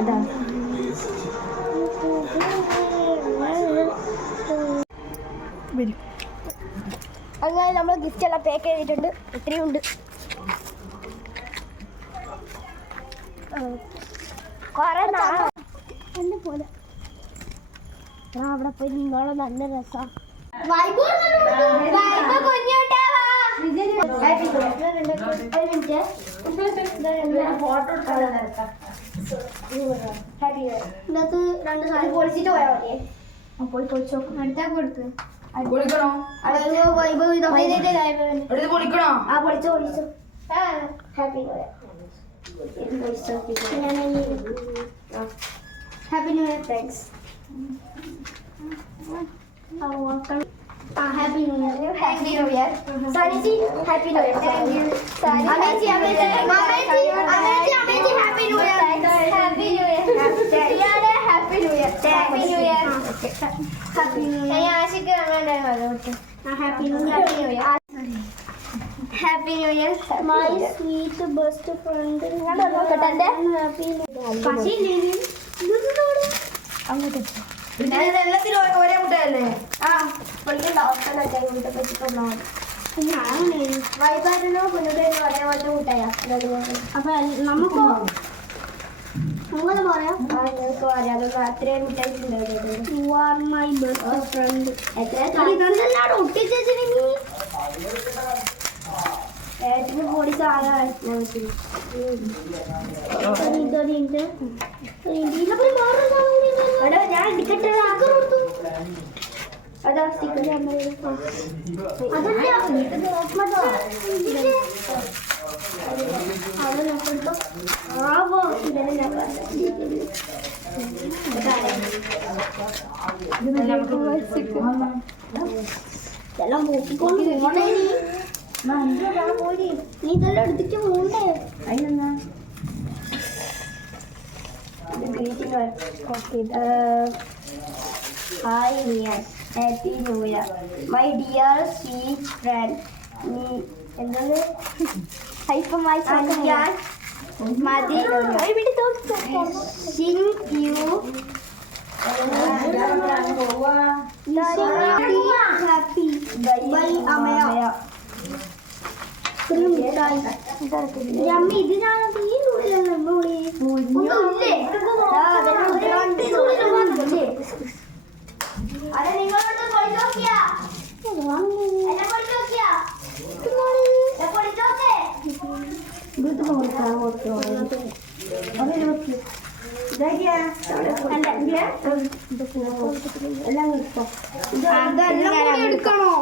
അതാ വരും. അങ്ങനെ നമ്മൾ ഗിഫ്റ്റ് എല്ലാം പാക്ക് ചെയ്തിട്ടുണ്ട്. ഇത്രയും ഉണ്ട്. കുറെ പോലെ അവിടെ പോയി നിന്നോളം നല്ല രസമാണ്. ഇതിനകത്ത് 2 സാധനം പൊളിച്ചിട്ട് പോയാൽ മതിയേ. പോയി പൊളിച്ചോ. അടുത്താ കൊടുത്ത് പൊളിക്കണോ? പൊളിക്കണോ? ആ പൊളിച്ചോ പൊളിച്ചോ. Happy new year. Happy new year friends. Happy new year. Happy new year. സനിജി happy new year. Thank you. അമേജി അമേജി അമേജി അമേജി അമേജി happy new year. Happy new year. Happy new year. Happy new year. Happy new year. ഞാൻ ആശിക്ക് അങ്ങോട്ട് happy new year. Happy new year. My sweet best friend. അങ്ങോട്ട് എല്ലാത്തിലും ഒരേ മുട്ടയല്ലേ? ആ പൊളിക്കണ്ട. വൈകാരണോ കുഞ്ഞുട്ടേനോ ഒരേപോലത്തെ മുട്ടയാ. അപ്പൊ നമുക്ക് അങ്ങനെ പറയാം. നിങ്ങൾക്ക് പറയാം. അതൊക്കെ അത്രയും മുട്ടായിട്ടുണ്ടായിരുന്നു. ഒട്ടിച്ചെങ്കിൽ ഏട്ടിന് പൊടി സാധനം ഞാൻ ടിക്കറ്റ് അതാ സ്റ്റിക്കർ എല്ലാം നോക്കിക്കൊണ്ട് പോണേ. നീ ഇതെല്ലാം എടുത്തിട്ട് പോണ്ടേ? അതിനെന്നാ Hi Nian, Happy New Year. My dear sweet friend. എന്താണ്? ഹൈപ്പമായി സംഖ്യാൻ മതി. Sing you happy. Bye Amaya. അമ്മ ഇതിനാണ് അതെ നിങ്ങളോട് എല്ലാം എടുക്കണോ?